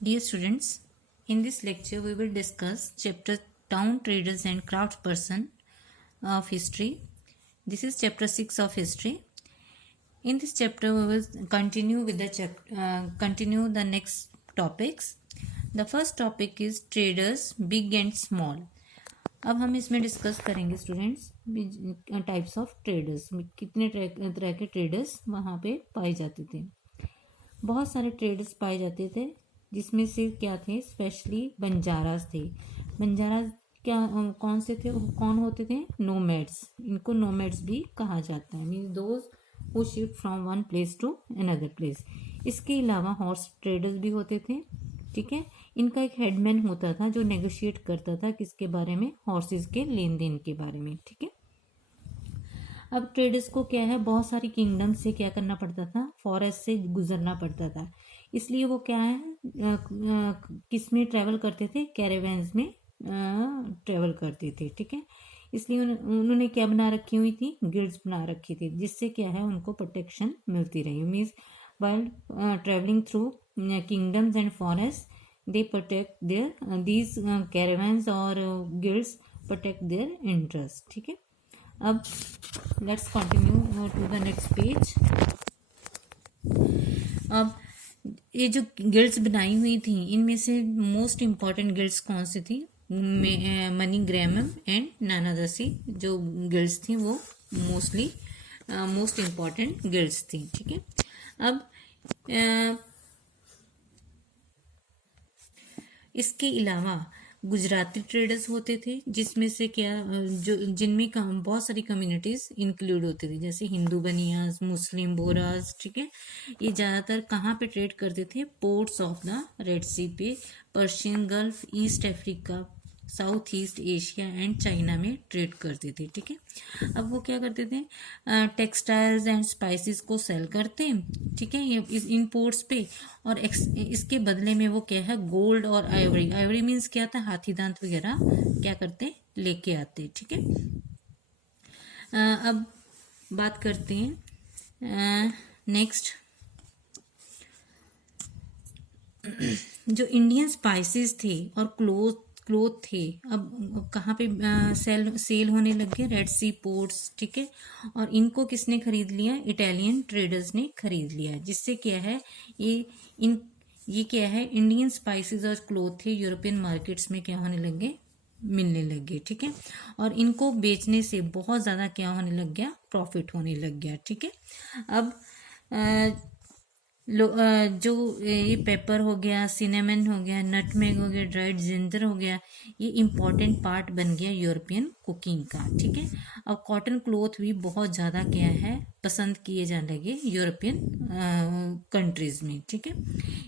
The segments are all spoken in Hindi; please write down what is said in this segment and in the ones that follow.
Dear students, in this lecture we will discuss chapter Town Traders and Craftsperson of History. This is chapter 6 of History. In this chapter we will continue with continue the next topics. The first topic is traders big and small. अब हम इसमें डिस्कस करेंगे स्टूडेंट्स टाइप्स ऑफ ट्रेडर्स, कितने तरह के ट्रेडर्स वहाँ पे पाए जाते थे। बहुत सारे ट्रेडर्स पाए जाते थे, जिसमें से क्या थे, स्पेशली बंजारास थे। बंजारास क्या कौन से थे, कौन होते थे? नोमैड्स। इनको नोमैड्स भी कहा जाता है, means those who shift from one place to another place. इसके अलावा हॉर्स ट्रेडर्स भी होते थे, ठीक है। इनका एक हेडमैन होता था जो नेगोशिएट करता था किसके बारे में? हॉर्सेस के लेन देन के बारे में, ठीक है। अब ट्रेडर्स को क्या है, बहुत सारी किंगडम से क्या करना पड़ता था? फॉरेस्ट से गुजरना पड़ता था। इसलिए वो क्या है, किस में ट्रेवल करते थे? कैरेवैन्स में ट्रेवल करते थे, ठीक है। इसलिए उन्होंने क्या बना रखी हुई थी? गिल्ड्स बना रखी थी, जिससे क्या है, उनको प्रोटेक्शन मिलती रही। Means while traveling through kingdoms and forests, they protect their these caravans or guilds protect their interests, ठीक है। अब let's continue to the next page. अब ये जो गिल्ड्स बनाई हुई थी, इनमें से मोस्ट इम्पॉर्टेंट गिल्ड्स कौन सी थी? मनी ग्रामम एंड नानादसी जो गिल्ड्स थी वो मोस्टली मोस्ट इम्पॉर्टेंट गिल्ड्स थी, ठीक है। अब इसके अलावा गुजराती ट्रेडर्स होते थे, जिसमें से क्या जो जिनमें बहुत सारी कम्युनिटीज इंक्लूड होती थी, जैसे हिंदू बनियाज, मुस्लिम, बोराज, ठीक है। ये ज़्यादातर कहाँ पे ट्रेड करते थे? पोर्ट्स ऑफ द रेड सी पे, Persian gulf, east Africa, south east Asia and China में ट्रेड करते थे, ठीक है। अब वो क्या करते थे? टेक्सटाइल्स एंड स्पाइसेस को सेल करते, ठीक है, ये इन पोर्ट्स पे, और इसके बदले में वो क्या है, गोल्ड और आइवरी, आइवरी मीन्स क्या था? हाथी दांत वगैरह क्या करते? लेके आते, ठीक है। अब बात करते हैं नेक्स्ट, जो इंडियन स्पाइसेस थे और क्लोथ थे, अब कहाँ पे सेल होने लग गए? रेड सी पोर्ट्स, ठीक है। और इनको किसने खरीद लिया? इटालियन ट्रेडर्स ने खरीद लिया, जिससे क्या है, ये क्या है, इंडियन स्पाइसेस और क्लोथ थे यूरोपियन मार्केट्स में क्या होने लगे? मिलने लगे, ठीक है। और इनको बेचने से बहुत ज़्यादा क्या होने लग गया? प्रॉफिट होने लग गया, ठीक है। अब जो ये पेपर हो गया, सिनेमन हो गया, नटमेग हो गया, ड्राइड जिंजर हो गया, ये इम्पॉर्टेंट पार्ट बन गया यूरोपियन कुकिंग का, ठीक है। अब कॉटन क्लॉथ भी बहुत ज़्यादा क्या है, पसंद किए जाने लगे यूरोपियन कंट्रीज़ में, ठीक है।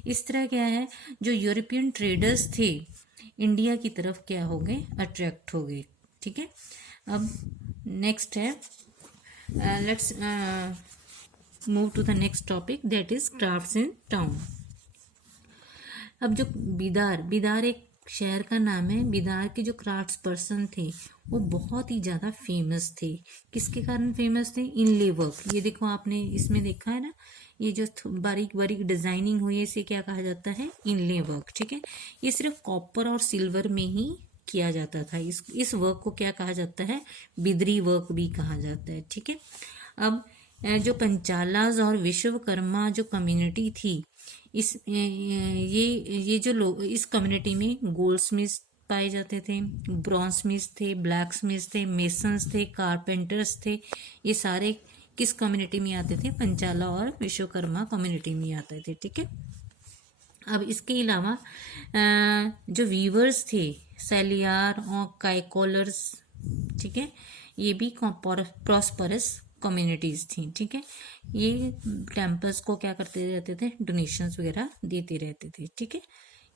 इस तरह क्या है, जो यूरोपियन ट्रेडर्स थे इंडिया की तरफ क्या हो गए? अट्रैक्ट हो गए, ठीक है। अब नेक्स्ट है, let's move to the next topic, that is crafts in town. अब जो बिदार एक शहर का नाम है। बिदार के जो क्राफ्ट्स पर्सन थे वो बहुत ही ज़्यादा फेमस थे। किसके कारण फेमस थे? इनले वर्क। ये देखो, आपने इसमें देखा है ना, ये जो बारीक बारीक डिजाइनिंग हुई है, इसे क्या कहा जाता है? इनले वर्क, ठीक है। ये सिर्फ कॉपर और सिल्वर में ही किया जाता था। इस वर्क को क्या कहा जाता है? बिदरी वर्क भी कहा जाता है, ठीक है। अब जो पंचालाज और विश्वकर्मा जो कम्युनिटी थी, ये जो लोग इस कम्युनिटी में गोल्ड स्मिथ पाए जाते थे, ब्रॉन्ज स्मिथ थे, ब्लैक स्मिथ थे, मेसन्स थे, कारपेंटर्स थे। ये सारे किस कम्युनिटी में आते थे? पंचाला और विश्वकर्मा कम्युनिटी में आते थे, ठीक है। अब इसके अलावा जो वीवर्स थे, सेलियार और काइकोलर्स, ठीक है, ये भी प्रॉस्परस कम्युनिटीज थी, ठीक है। ये टेम्पल्स को क्या करते रहते थे? डोनेशंस वगैरह देते रहते थे, ठीक है।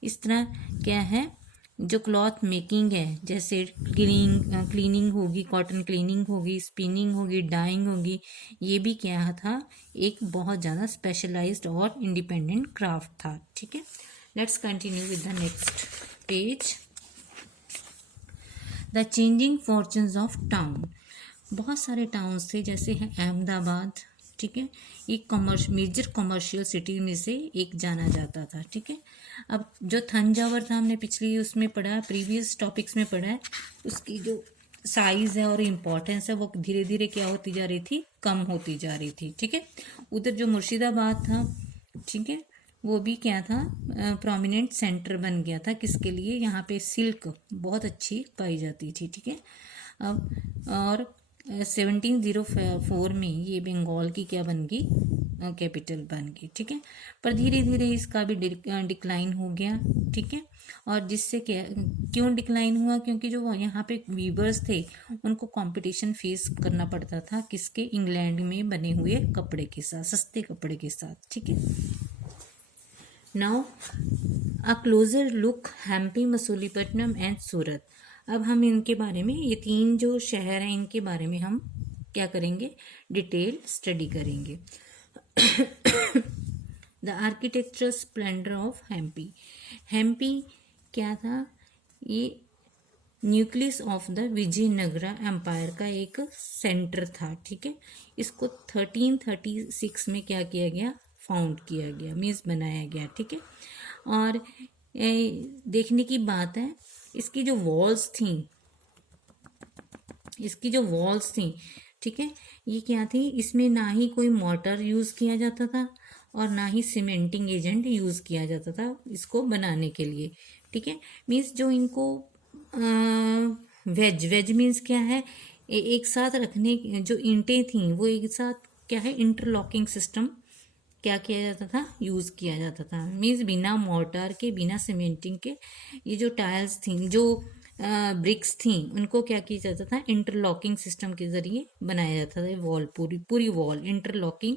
इस तरह क्या है, जो क्लॉथ मेकिंग है, जैसे क्लीनिंग होगी, कॉटन क्लीनिंग होगी, स्पिनिंग होगी, डाइंग होगी, ये भी क्या था? एक बहुत ज़्यादा स्पेशलाइज्ड और इंडिपेंडेंट क्राफ्ट था, ठीक है। Let's continue with the next page, the changing fortunes of town. बहुत सारे टाउन्स थे, जैसे हैं अहमदाबाद, ठीक है। एक मेजर कमर्शियल सिटी में से एक जाना जाता था, ठीक है। अब जो थंजावर था हमने पिछली उसमें पढ़ा, प्रीवियस टॉपिक्स में पढ़ा है, उसकी जो साइज है और इम्पोर्टेंस है वो धीरे धीरे क्या होती जा रही थी, कम होती जा रही थी, ठीक है। उधर जो मुर्शिदाबाद था, ठीक है, वो भी क्या था, प्रोमिनेंट सेंटर बन गया था किसके लिए, यहाँ पे सिल्क बहुत अच्छी पाई जाती थी, ठीक है। अब और 1704 में ये बंगाल की क्या बन गई, कैपिटल बन गई, ठीक है। पर धीरे धीरे इसका भी डिक्लाइन हो गया, ठीक है। और जिससे क्या, क्यों डिक्लाइन हुआ, क्योंकि जो यहाँ पे वीवर्स थे उनको कंपटीशन फेस करना पड़ता था किसके, इंग्लैंड में बने हुए कपड़े के साथ, सस्ते कपड़े के साथ, ठीक है। Now a closer look Hampi, Masulipatnam and Surat. अब हम इनके बारे में, ये तीन जो शहर हैं इनके बारे में हम क्या करेंगे, डिटेल स्टडी करेंगे। The architectural splendour of Hampi. Hampi क्या था, ये nucleus of the Vijayanagara empire का एक सेंटर था, ठीक है। इसको 1336 में क्या किया गया, फाउंड किया गया, मीन्स बनाया गया, ठीक है। और देखने की बात है, इसकी जो वॉल्स थी, ठीक है, ये क्या थी, इसमें ना ही कोई मोर्टर यूज किया जाता था और ना ही सीमेंटिंग एजेंट यूज किया जाता था इसको बनाने के लिए, ठीक है। मीन्स जो इनको वेज मीन्स क्या है, एक साथ रखने, जो ईंटें थी वो एक साथ क्या है, इंटरलॉकिंग सिस्टम क्या किया जाता था, यूज किया जाता था। मीन्स बिना मोर्टार के, बिना सीमेंटिंग के, ये जो टाइल्स थी, जो ब्रिक्स थी, उनको क्या किया जाता था, इंटरलॉकिंग सिस्टम के जरिए बनाया जाता था। वॉल पूरी वॉल इंटरलॉकिंग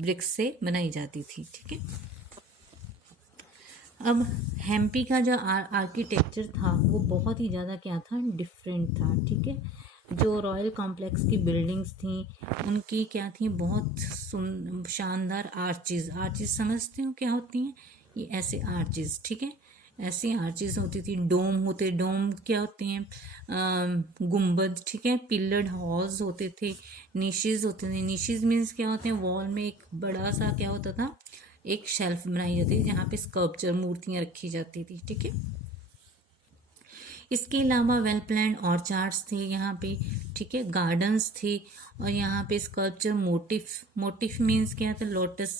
ब्रिक्स से बनाई जाती थी, ठीक है। अब हम्पी का जो आर्किटेक्चर था वो बहुत ही ज़्यादा क्या था, डिफरेंट था, ठीक है। जो रॉयल कॉम्प्लेक्स की बिल्डिंग्स थी उनकी क्या थी, बहुत शानदार आर्चेज समझते हो क्या होती हैं, ये ऐसे आर्चेज, ठीक है, ऐसी आर्चेज होती थी। डोम क्या होते हैं, गुम्बद, ठीक है। पिलर्ड हॉल्स होते थे, निशेज होते थे। निशेज मीन्स क्या होते हैं, वॉल में एक बड़ा सा क्या होता था, एक शेल्फ बनाई जाती थी जहाँ पे स्कल्पचर, मूर्तियां रखी जाती थी, ठीक है। इसके अलावा वेल प्लान ऑर्चार्ड्स थे यहाँ पे, ठीक है, गार्डन्स थे, और यहाँ पे स्कल्पचर मोटिफ मीन्स क्या था, लोटस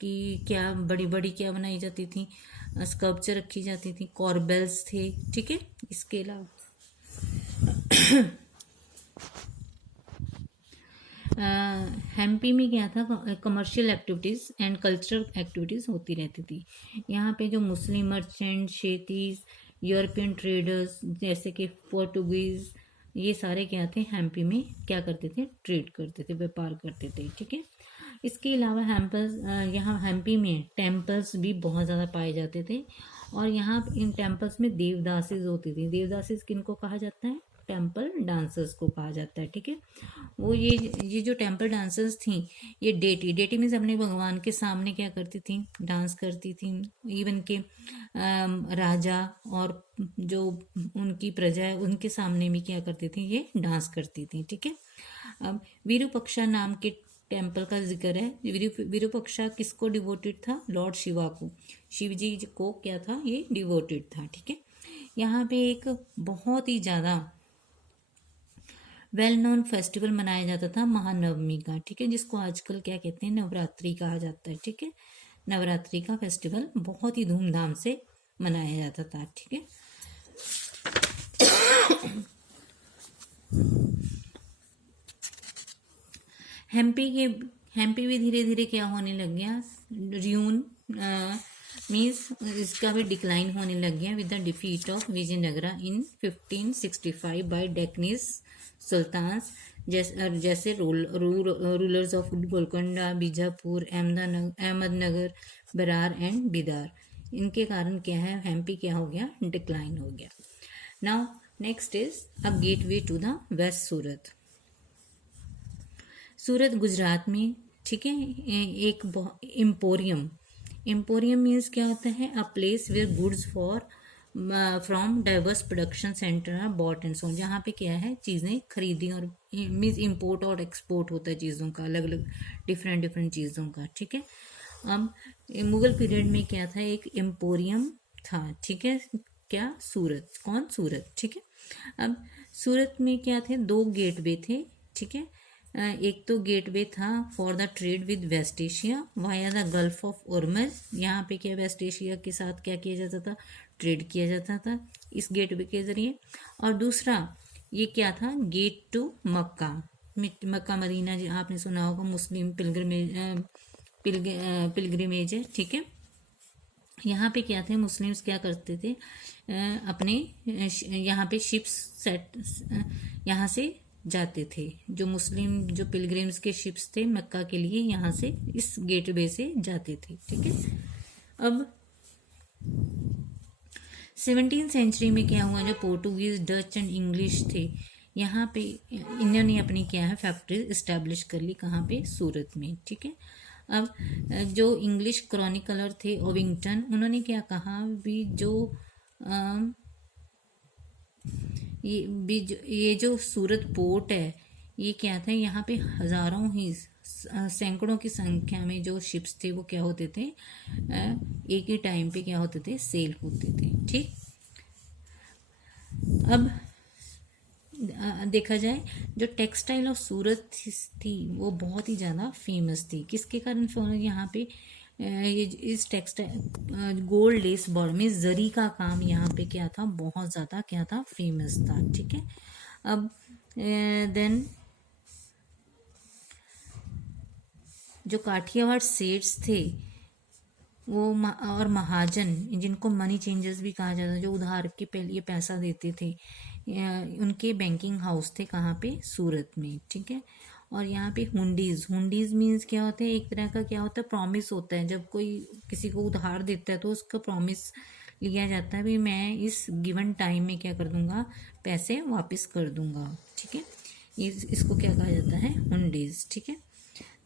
की क्या बड़ी बड़ी क्या बनाई जाती थी, स्कल्पचर रखी जाती थी, कॉर्बेल्स थे, ठीक है। इसके अलावा हम्पी में क्या था, commercial activities and cultural activities होती रहती थी। यहाँ पे जो मुस्लिम मर्चेंट, शेतीज, यूरोपियन ट्रेडर्स जैसे कि पोर्टुगीज, ये सारे क्या थे, हम्पी में क्या करते थे, ट्रेड करते थे, व्यापार करते थे, ठीक है। इसके अलावा यहाँ हम्पी में टेम्पल्स भी बहुत ज़्यादा पाए जाते थे, और यहाँ इन टेम्पल्स में देवदासीज होती थी। देवदासीज किनको कहा जाता है, टेम्पल डांसर्स को कहा जाता है, ठीक है। वो ये जो टेम्पल डांसर्स थी, ये डेटी मीन्स अपने भगवान के सामने क्या करती थी, डांस करती थी। इवन के राजा और जो उनकी प्रजा है उनके सामने भी क्या करती थी, ये डांस करती थी, ठीक है। अब विरूपक्षा नाम के टेम्पल का जिक्र है। विरूपक्षा किसको डिवोटेड था, लॉर्ड शिवा को, शिव जी को क्या था, ये डिवोटेड था, ठीक है। यहाँ पे एक बहुत ही ज़्यादा वेल नोन फेस्टिवल मनाया जाता था महानवमी का, ठीक है, जिसको आजकल क्या कहते हैं, नवरात्रि कहा जाता है, ठीक है। नवरात्रि का फेस्टिवल बहुत ही धूमधाम से मनाया जाता था, ठीक है। हम्पी भी धीरे धीरे क्या होने लग गया, र्यून मीन्स इसका भी डिक्लाइन होने लग गया with the defeat of Vijayanagara in 1565 by Deccanese sultans, जैसे rulers of Golconda, Bijapur, Ahmednagar, Berar and Bidar. इनके कारण क्या है, हम्पी क्या हो गया, डिक्लाइन हो गया। नाउ नेक्स्ट इज अब gateway to the west Surat. Surat Gujarat में, ठीक है, एक एम्पोरियम मीन्स क्या होता है, a place where goods for from diverse production centre bought and सोन, जहाँ पे क्या है चीज़ें खरीदी और मीन्स इम्पोर्ट और एक्सपोर्ट होता है चीज़ों का, अलग अलग डिफरेंट डिफरेंट चीज़ों का, ठीक है। अब मुगल पीरियड में क्या था, एक एम्पोरियम था, ठीक है। क्या? सूरत, कौन? सूरत, ठीक है। अब सूरत में क्या थे, दो गेटवे थे, ठीक है। एक तो गेटवे था for the trade with West Asia via the Gulf of Ormuz, यहाँ पे क्या वेस्ट एशिया के साथ क्या किया जाता था, ट्रेड किया जाता था इस गेटवे के जरिए। और दूसरा ये क्या था, gate to Mecca, Mecca Medina, जो आपने सुना होगा, मुस्लिम पिलग्रिमेज है, ठीक है। यहाँ पे क्या थे, मुस्लिम्स क्या करते थे, अपने यहाँ पे शिप्स सेट यहाँ से जाते थे, जो मुस्लिम जो पिलग्रिम्स के शिप्स थे मक्का के लिए, यहाँ से इस गेटवे से जाते थे, ठीक है। अब 17th सेंचुरी में क्या हुआ, जो पोर्टुगीज, डच एंड इंग्लिश थे, यहाँ पे इन्होंने अपनी क्या है फैक्ट्री इस्टेब्लिश कर ली, कहाँ पे, सूरत में, ठीक है। अब जो इंग्लिश क्रॉनिकलर थे ओविंगटन, उन्होंने क्या कहा भी, जो ये जो सूरत पोर्ट है, ये क्या था, यहाँ पे हजारों ही सैकड़ों की संख्या में जो शिप्स थे वो क्या होते थे, एक ही टाइम पे क्या होते थे, सेल होते थे, ठीक। अब देखा जाए, जो टेक्सटाइल ऑफ सूरत थी वो बहुत ही ज़्यादा फेमस थी, किसके कारण फेमस, यहाँ पे ये इस टेक्सटाइल गोल्ड लेस बॉर्डर में जरी का काम यहाँ पे क्या था, बहुत ज़्यादा क्या था, फेमस था, ठीक है। अब देन जो काठियावाड़ सेट्स थे वो और महाजन, जिनको मनी चेंजर्स भी कहा जाता है, जो उधार के पहले ये पैसा देते थे, उनके बैंकिंग हाउस थे कहाँ पे, सूरत में, ठीक है। और यहाँ पे हुंडीज, हुंडीज मीन्स क्या होता है, एक तरह का क्या होता है, प्रॉमिस होता है, जब कोई किसी को उधार देता है तो उसका प्रॉमिस लिया जाता है, भाई मैं इस गिवन टाइम में क्या कर दूंगा, पैसे वापस कर दूंगा, ठीक है। इसको क्या कहा जाता है, हुंडीज, ठीक है।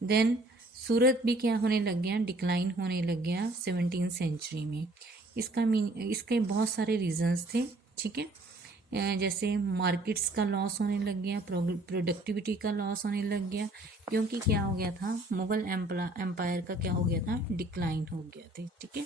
देन सूरत भी क्या होने लग गया, डिक्लाइन होने लग गया 17th सेंचुरी में। इसके बहुत सारे रीजंस थे, ठीक है। जैसे मार्केट्स का लॉस होने लग गया, प्रोडक्टिविटी का लॉस होने लग गया, क्योंकि क्या हो गया था, मुगल एम्पायर का क्या हो गया था, डिक्लाइन हो गया था, ठीक है।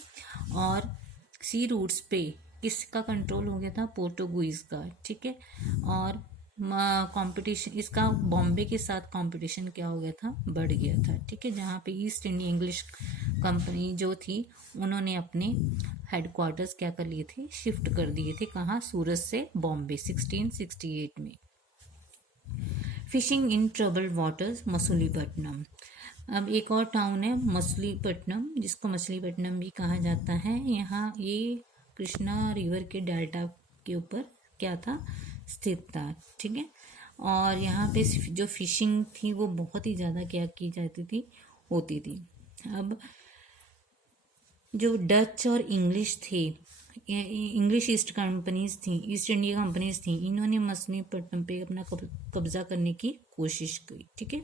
और सी रूट्स पे किसका कंट्रोल हो गया था, पोर्टुगीज का, ठीक है। और कंपटीशन इसका बॉम्बे के साथ कंपटीशन क्या हो गया था, बढ़ गया था, ठीक है। जहाँ पे ईस्ट इंडिया इंग्लिश कंपनी जो थी, उन्होंने अपने हेडक्वार्टर्स क्या कर लिए थे, शिफ्ट कर दिए थे, कहाँ, सूरत से बॉम्बे 1668 में। Fishing in troubled waters, Machilipatnam. अब एक और टाउन है मछलीपट्टनम, जिसको मछलीपट्टनम भी कहा जाता है, यहाँ ये कृष्णा रिवर के डेल्टा के ऊपर क्या था, स्थित था, ठीक है। और यहाँ पे जो फिशिंग थी वो बहुत ही ज़्यादा क्या की जाती थी, होती थी। अब जो डच और इंग्लिश थे, इंग्लिश ईस्ट कंपनीज थी, ईस्ट इंडिया कंपनीज थी, इन्होंने मछलीपट्टनम पे अपना कब्जा करने की कोशिश की, ठीक है।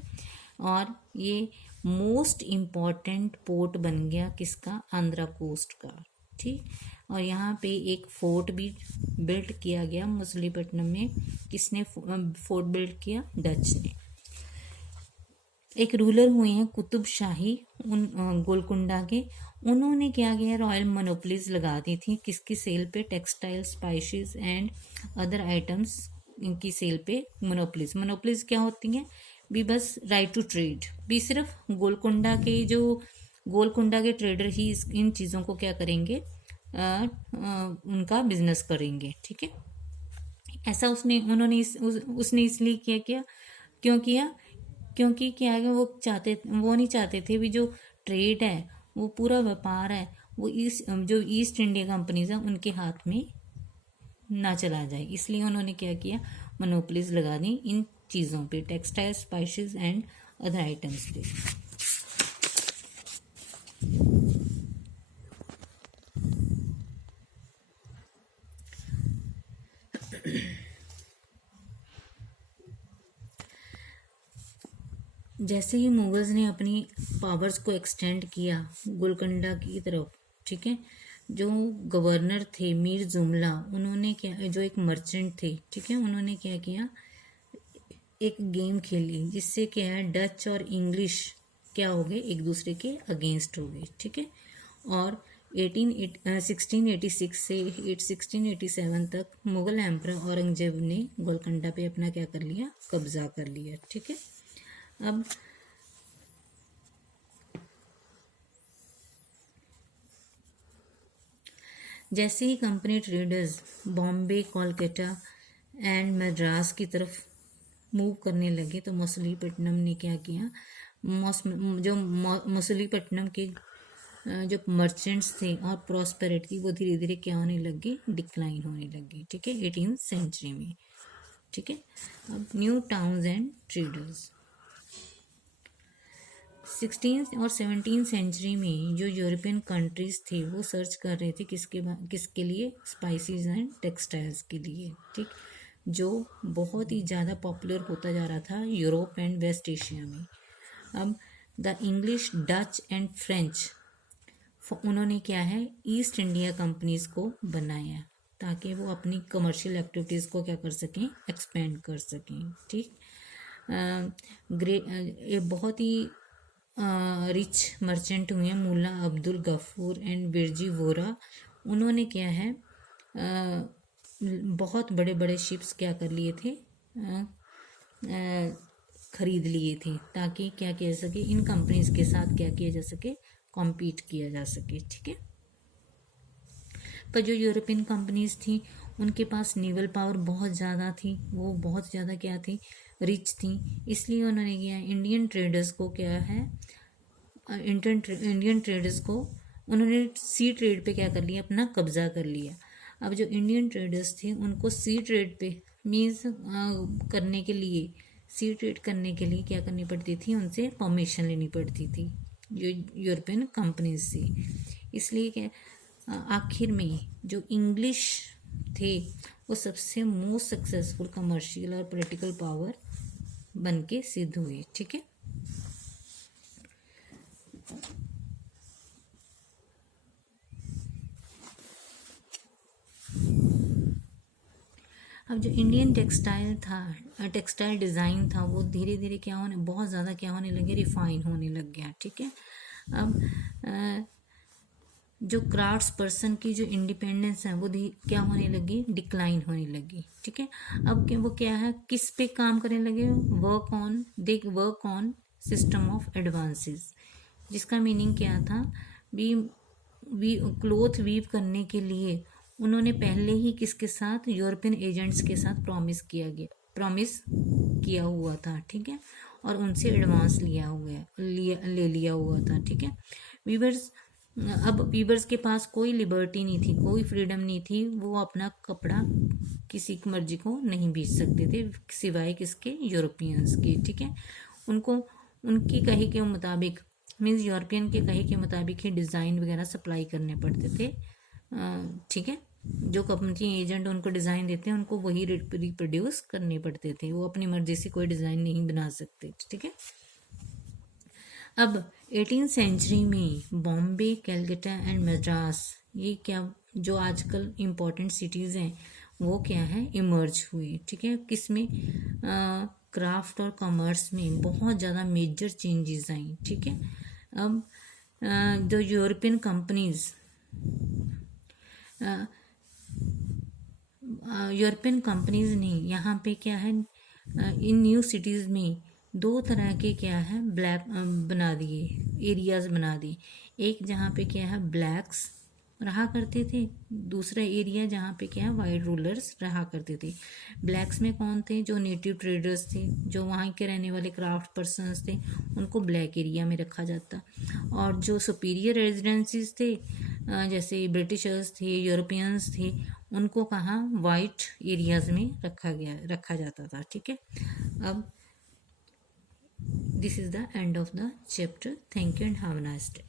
और ये मोस्ट इम्पॉर्टेंट पोर्ट बन गया किसका, आंध्रा कोस्ट का, ठीक। और यहाँ पे एक फोर्ट भी बिल्ट किया गया मछलीपट्टनम में, किसने फोर्ट बिल्ट किया, डच ने। एक रूलर हुए हैं कुतुब शाही, उन गोलकुंडा के, उन्होंने क्या किया, रॉयल मोनोपोलीज लगा दी थी, किसकी सेल पे, textile, spices and other items की सेल पे मोनोपोलीज। मोनोपोलीज क्या होती हैं भी, बस राइट टू ट्रेड भी, सिर्फ गोलकुंडा के ट्रेडर ही इन चीज़ों को क्या करेंगे, उनका बिजनेस करेंगे, ठीक है। ऐसा उसने इसलिए किया, क्यों किया, क्योंकि क्या है, वो नहीं चाहते थे भी जो ट्रेड है, वो पूरा व्यापार है, वो जो ईस्ट इंडिया कंपनीज है उनके हाथ में ना चला जाए, इसलिए उन्होंने क्या किया, मोनोपोलीज लगा दी इन चीज़ों पे, textile, spices and other items पे। जैसे ही मुगल्स ने अपनी पावर्स को एक्सटेंड किया गोलकुंडा की तरफ, ठीक है, जो गवर्नर थे मीर जुमला, उन्होंने क्या, जो एक मर्चेंट थे, ठीक है, उन्होंने क्या किया, एक गेम खेली जिससे क्या है डच और इंग्लिश क्या हो गए, एक दूसरे के अगेंस्ट हो गए, ठीक है। और 1686 से 1687 तक मुगल एम्परर औरंगजेब ने गोलकंडा पे अपना क्या कर लिया, कब्जा कर लिया, ठीक है। अब जैसे ही company traders Bombay, Kolkata and Madras की तरफ मूव करने लगे तो मछलीपट्टनम ने क्या किया, मछलीपट्टनम के जो मर्चेंट्स थे और प्रॉस्पेरिटी वो धीरे धीरे क्या होने लगी, डिक्लाइन होने लगी, ठीक है, 18th सेंचुरी में, ठीक है। अब new towns and traders, 16th और 17th सेंचुरी में जो यूरोपियन कंट्रीज थे वो सर्च कर रहे थे किसके लिए, स्पाइसेस एंड टेक्सटाइल्स के लिए, ठीक, जो बहुत ही ज़्यादा पॉपुलर होता जा रहा था यूरोप एंड वेस्ट एशिया में। अब the English, Dutch and French, उन्होंने क्या है, ईस्ट इंडिया कंपनीज को बनाया ताकि वो अपनी कमर्शियल एक्टिविटीज़ को क्या कर सकें, एक्सपेंड कर सकें, ठीक। ये बहुत ही रिच मर्चेंट हुए हैं मुल्ला अब्दुल गफूर एंड बिरजी वोरा, उन्होंने क्या है बहुत बड़े बड़े शिप्स क्या कर लिए थे, खरीद लिए थे ताकि क्या किया जा सके, इन कंपनीज के साथ क्या किया जा सके, कॉम्पीट किया जा सके, ठीक है। पर जो यूरोपियन कंपनीज थी उनके पास नेवल पावर बहुत ज़्यादा थी, वो बहुत ज़्यादा क्या थी, रिच थी, इसलिए उन्होंने किया इंडियन ट्रेडर्स को क्या है, इंडियन ट्रेडर्स को उन्होंने सी ट्रेड पे क्या कर लिया, अपना कब्जा कर लिया। अब जो इंडियन ट्रेडर्स थे उनको सी ट्रेड पे मीन्स करने के लिए, सी ट्रेड करने के लिए क्या करनी पड़ती थी, उनसे परमिशन लेनी पड़ती थी यूरोपियन कंपनीज से। इसलिए क्या आखिर में जो इंग्लिश थे वो सबसे मोस्ट सक्सेसफुल कमर्शियल और पॉलिटिकल पावर बन के सिद्ध हुए, ठीक है। अब जो इंडियन टेक्सटाइल डिज़ाइन था वो धीरे धीरे क्या होने, बहुत ज़्यादा क्या होने लगे, रिफाइन होने लग गया, ठीक है। अब जो क्राफ्ट्स पर्सन की जो इंडिपेंडेंस है वो क्या होने लगी, डिक्लाइन होने लगी, ठीक है। अब वो क्या है, किस पे काम करने लगे, work on system of advances, जिसका मीनिंग क्या था, क्लोथ वीव करने के लिए उन्होंने पहले ही किसके साथ, यूरोपियन एजेंट्स के साथ प्रॉमिस किया हुआ था, ठीक है, और उनसे एडवांस ले लिया हुआ था, ठीक है। वीवर्स के पास कोई लिबर्टी नहीं थी, कोई फ्रीडम नहीं थी, वो अपना कपड़ा किसी की मर्जी को नहीं बेच सकते थे सिवाय किसके, यूरोपियंस के, ठीक है। उनको उनकी कही के मुताबिक मीन्स यूरोपियन के कहे के मुताबिक ही डिज़ाइन वगैरह सप्लाई करने पड़ते थे, ठीक है। जो कंपनी एजेंट उनको डिज़ाइन देते हैं उनको वही रिप्रोड्यूस करने पड़ते थे, वो अपनी मर्जी से कोई डिज़ाइन नहीं बना सकते, ठीक है। अब 18th सेंचुरी में बॉम्बे, कलकत्ता एंड मद्रास, ये क्या जो आजकल इम्पोर्टेंट सिटीज़ हैं वो क्या है, इमर्ज हुए, ठीक है। किसमें, क्राफ्ट और कॉमर्स में बहुत ज़्यादा मेजर चेंजेस आई, ठीक है। अब जो यूरोपियन कंपनीज ने यहाँ पे क्या है, इन न्यू सिटीज़ में दो तरह के क्या है, ब्लैक बना दिए, एरियाज बना दिए। एक जहाँ पे क्या है ब्लैक्स रहा करते थे, दूसरा एरिया जहाँ पे क्या है वाइट रूलर्स रहा करते थे। ब्लैक्स में कौन थे, जो नेटिव ट्रेडर्स थे, जो वहाँ के रहने वाले क्राफ्ट पर्सन्स थे, उनको ब्लैक एरिया में रखा जाता। और जो सुपीरियर रेजिडेंसीज थे, जैसे ब्रिटिशर्स थे, यूरोपियंस थे, उनको कहाँ वाइट एरियाज में रखा जाता था, ठीक है। अब this is the end of the chapter. Thank you and have a nice day.